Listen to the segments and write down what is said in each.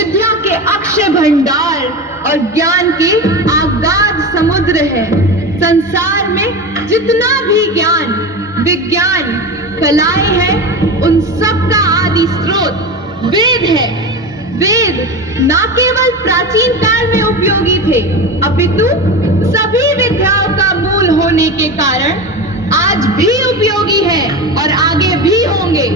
विद्या के अक्षय भंडार और ज्ञान के आगाध समुद्र है। संसार में जितना भी ज्ञान, विज्ञान, कलाएं हैं, उन सब का आदि स्रोत वेद है। वेद न केवल प्राचीन काल में उपयोगी थे, अपितु सभी विद्याओं का मूल होने के कारण आज भी उपयोगी है और आगे भी होंगे।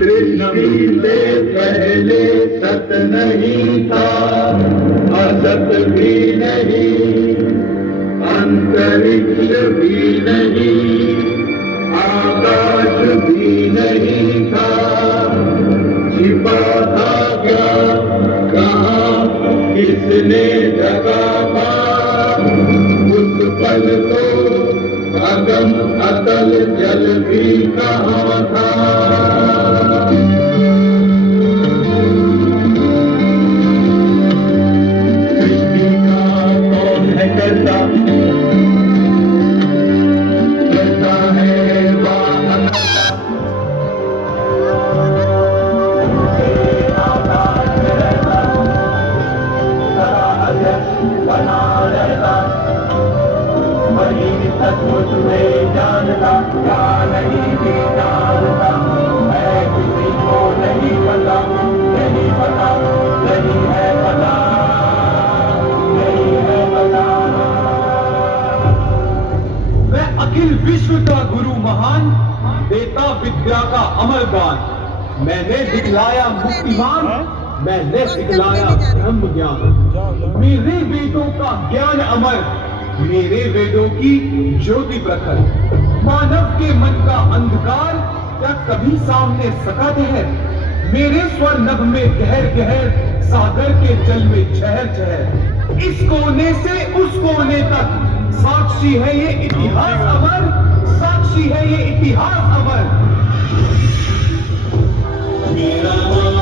सृष्टि से पहले सत नहीं था, असत भी नहीं, अंतरिक्ष भी नहीं, आकाश भी नहीं था। छिपा था क्या, कहाँ, किसने ढका था? उस पल तो अगम अतल जल भी कहाँ था? सृष्टि का कौन है करता है वह अकर्ता। बना रहता वही सचमुच में जानता, क्या नहीं भी जानता है, किसी को नहीं पता, नहीं पता, नहीं है पता, नहीं है पता। मैं अखिल विश्व का गुरु महान, देता विद्या का अमर गान। मैंने दिखलाया मुक्तिमान, मैंने दिखलाया ब्रह्म ज्ञान। मेरे वेदों का ज्ञान अमर, मेरे वेदों की ज्योति प्रखर। मानव के मन का अंधकार क्या कभी सामने सका है? मेरे स्वर नभ में गहर गहर, सागर के जल में चहर चहर। इस कोने से उस कोने तक साक्षी है ये इतिहास अमर, साक्षी है ये इतिहास अमर। मेरा नाम,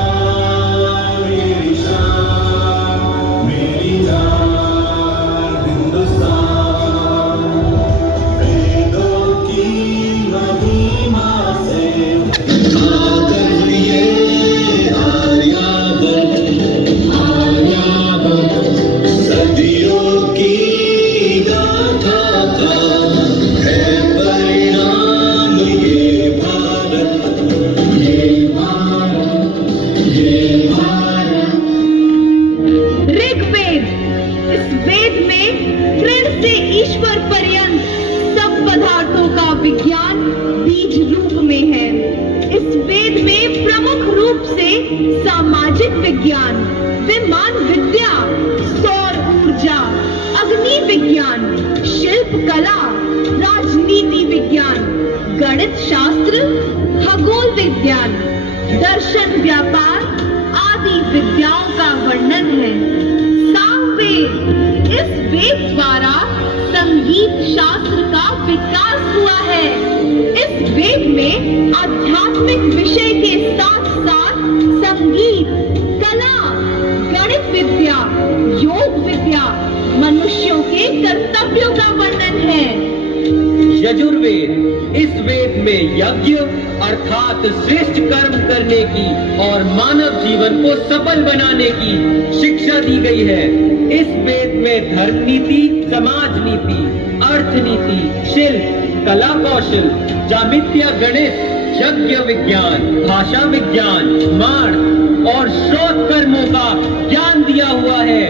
मेरी शान, मेरी जान हिंदुस्तान। वेदों की महिमा से आकर ये आर्यावर्त, आर्यावर्त सदियों की गाथा का है परिणाम ये भारत, ये भारत, ये भारत। ऋग्वेद, इस वेद में तृण से ईश्वर पर्यंत सब पदार्थों का विज्ञान बीज रूप में है। इस वेद में प्रमुख रूप से सामाजिक विज्ञान, विमान विद्या, सौर ऊर्जा, अग्नि विज्ञान, शिल्प कला, राजनीति विज्ञान, गणित शास्त्र, खगोल विज्ञान, दर्शन, व्यापार आदि विद्याओं का वर्णन है। सामवेद, इस वेद द्वारा संगीत शास्त्र का विकास हुआ है। इस वेद में आध्यात्मिक विषय के साथ साथ संगीत, कला, गणित विद्या, योग विद्या, मनुष्यों के कर्तव्यों का वर्णन है। यजुर्वेद, इस वेद में यज्ञ अर्थात श्रेष्ठ कर्म करने की और मानव जीवन को सफल बनाने की शिक्षा दी गई है। इस वेद में धर्म नीति, समाज नीति, अर्थ नीति, शिल्प, कला कौशल, जामित्य, गणित, यज्ञ विज्ञान, भाषा विज्ञान, माण और श्रोत कर्मों का ज्ञान दिया हुआ है।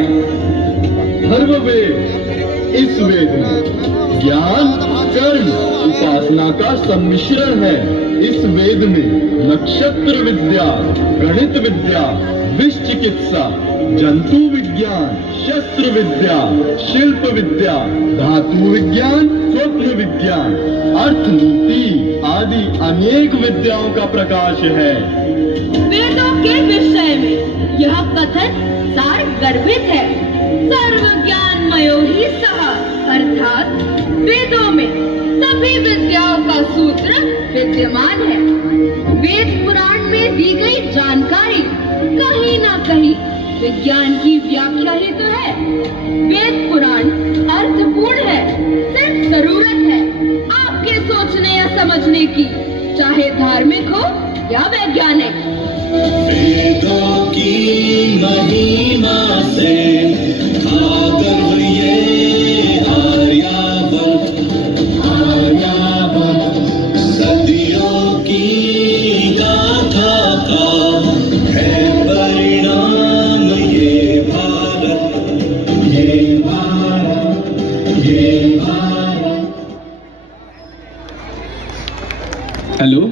धर्मवेद, इस वेद में ज्ञान, कर्म, उपासना का सम्मिश्रण है। इस वेद में नक्षत्र विद्या, गणित विद्या, विष चिकित्सा, जंतु विज्ञान, शस्त्र विद्या, शिल्प विद्या, धातु विज्ञान, सूक्ष्म विज्ञान, अर्थ नीति आदि अनेक विद्याओं का प्रकाश है। वेदों के विषय में यह कथन सार गर्भित है। सर्व ज्ञानमयो ही सः, अर्थात वेदों में सभी विद्याओं का सूत्र विद्यमान है। वेद पुराण में दी गई जानकारी कहीं ना कहीं विज्ञान की व्याख्या ही तो है। वेद पुराण अर्थपूर्ण है, सिर्फ जरूरत है आपके सोचने या समझने की, चाहे धार्मिक हो या वैज्ञानिक। वेदों की महिमा से था गर्व ये आर्यावर्त सदियों की गाथा का है परिणाम ये भारत। हेलो